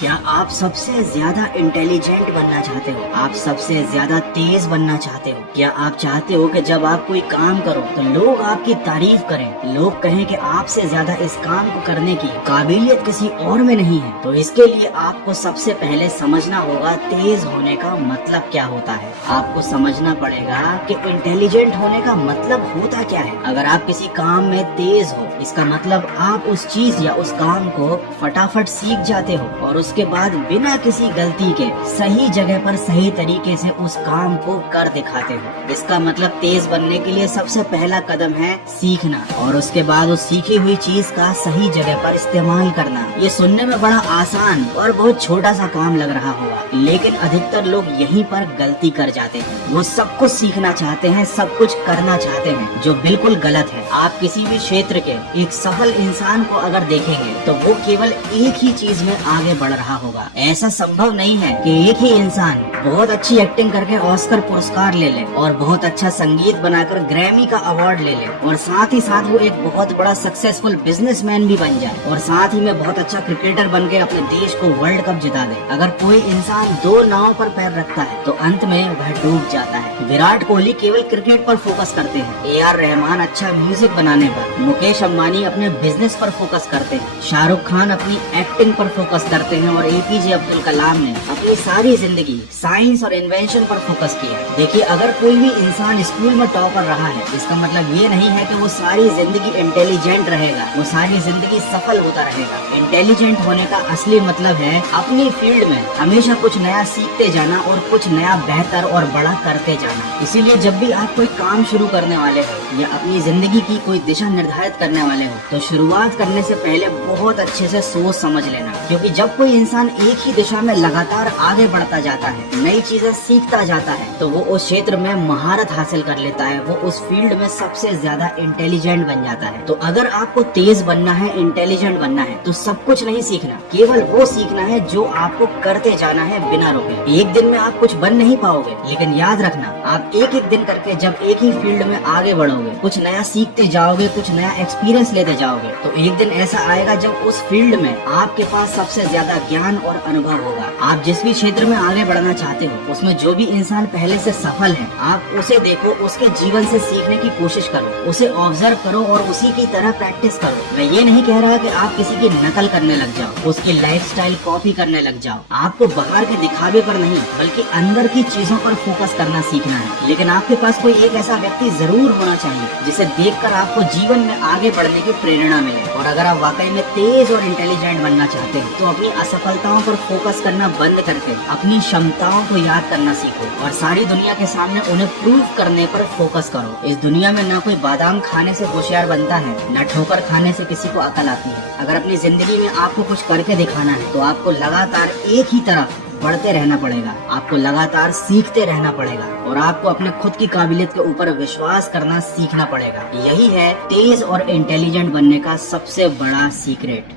क्या आप सबसे ज्यादा इंटेलिजेंट बनना चाहते हो? आप सबसे ज्यादा तेज बनना चाहते हो? क्या आप चाहते हो कि जब आप कोई काम करो तो लोग आपकी तारीफ करें, लोग कहें कि आपसे ज्यादा इस काम को करने की काबिलियत किसी और में नहीं है? तो इसके लिए आपको सबसे पहले समझना होगा तेज होने का मतलब क्या होता है। आपको समझना पड़ेगा कि इंटेलिजेंट होने का मतलब होता क्या है। अगर आप किसी काम में तेज हो, इसका मतलब आप उस चीज या उस काम को फटाफट सीख जाते हो और उसके बाद बिना किसी गलती के सही जगह पर सही तरीके से उस काम को कर दिखाते हो। इसका मतलब तेज बनने के लिए सबसे पहला कदम है सीखना और उसके बाद उस सीखी हुई चीज का सही जगह पर इस्तेमाल करना। ये सुनने में बड़ा आसान और बहुत छोटा सा काम लग रहा होगा, लेकिन अधिकतर लोग यहीं पर गलती कर जाते हैं। वो सब कुछ सीखना चाहते हैं, सब कुछ करना चाहते हैं, जो बिल्कुल गलत है। आप किसी भी क्षेत्र के एक सफल इंसान को अगर देखेंगे तो वो केवल एक ही चीज में आगे बढ़ रहा होगा। ऐसा संभव नहीं है कि एक ही इंसान बहुत अच्छी एक्टिंग करके ऑस्कर पुरस्कार ले ले और बहुत अच्छा संगीत बनाकर ग्रैमी का अवार्ड ले ले और साथ ही साथ वो एक बहुत बड़ा सक्सेसफुल बिजनेसमैन भी बन जाए और साथ ही में बहुत अच्छा क्रिकेटर बन के अपने देश को वर्ल्ड कप जिता दे। अगर कोई इंसान दो नाव पर पैर रखता है तो अंत में वह डूब जाता है। विराट कोहली केवल क्रिकेट पर फोकस करते हैं, AR रहमान अच्छा म्यूजिक बनाने पर, मुकेश अंबानी अपने बिजनेस पर फोकस करते हैं, शाहरुख खान अपनी एक्टिंग पर फोकस करते हैं और APJ अब्दुल कलाम ने अपनी सारी जिंदगी साइंस और इन्वेंशन पर फोकस किया। देखिए, अगर कोई भी इंसान स्कूल में टॉपर रहा है, इसका मतलब ये नहीं है कि वो सारी जिंदगी इंटेलिजेंट रहेगा, वो सारी जिंदगी सफल होता रहेगा। इंटेलिजेंट होने का असली मतलब है अपनी फील्ड में हमेशा कुछ नया सीखते जाना और कुछ नया बेहतर और बड़ा करते जाना। इसीलिए जब भी आप कोई काम शुरू करने वाले हो या अपनी जिंदगी की कोई दिशा निर्धारित करने वाले हो तो शुरुआत करने से पहले बहुत अच्छे से सोच समझ लेना, क्योंकि जब कोई इंसान एक ही दिशा में लगातार आगे बढ़ता जाता है, नई चीजें सीखता जाता है, तो वो उस क्षेत्र में महारत हासिल कर लेता है, वो उस फील्ड में सबसे ज्यादा इंटेलिजेंट बन जाता है। तो अगर आपको तेज बनना है, इंटेलिजेंट बनना है, तो सब कुछ नहीं सीखना, केवल वो सीखना है जो आपको करते जाना है बिना रुके। एक दिन में आप कुछ बन नहीं पाओगे, लेकिन याद रखना, आप एक एक दिन करके जब एक ही फील्ड में आगे बढ़ोगे, कुछ नया सीखते जाओगे, कुछ नया एक्सपीरियंस लेते जाओगे, तो एक दिन ऐसा आएगा जब उस फील्ड में आपके पास सबसे ज्यादा ज्ञान और अनुभव होगा। आप जिस भी क्षेत्र में आगे बढ़ना चाहते हो, उसमें जो भी इंसान पहले से सफल है, आप उसे देखो, उसके जीवन से सीखने की कोशिश करो, उसे ऑब्जर्व करो और उसी की तरह प्रैक्टिस करो। मैं ये नहीं कह रहा कि आप किसी की नकल करने लग जाओ, उसकी लाइफस्टाइल कॉपी करने लग जाओ। आपको बाहर के दिखावे पर नहीं, बल्कि अंदर की चीजों पर फोकस करना सीखना है। लेकिन आपके पास कोई एक ऐसा व्यक्ति जरूर होना चाहिए जिसे देखकर आपको जीवन में आगे बढ़ने की प्रेरणा मिले। और अगर आप वाकई में तेज और इंटेलिजेंट बनना चाहते हो तो अपनी असफलताओं पर फोकस करना बंद करके अपनी क्षमताओं को याद करना सीखो और सारी दुनिया के सामने उन्हें प्रूव करने पर फोकस करो। इस दुनिया में न कोई बादाम खाने से होशियार बनता है, न ठोकर खाने से किसी को अकल आती है। अगर अपनी जिंदगी में आपको कुछ करके दिखाना है तो आपको लगातार एक ही तरफ बढ़ते रहना पड़ेगा, आपको लगातार सीखते रहना पड़ेगा और आपको अपने खुद की काबिलियत के ऊपर विश्वास करना सीखना पड़ेगा। यही है तेज और इंटेलिजेंट बनने का सबसे बड़ा सीक्रेट।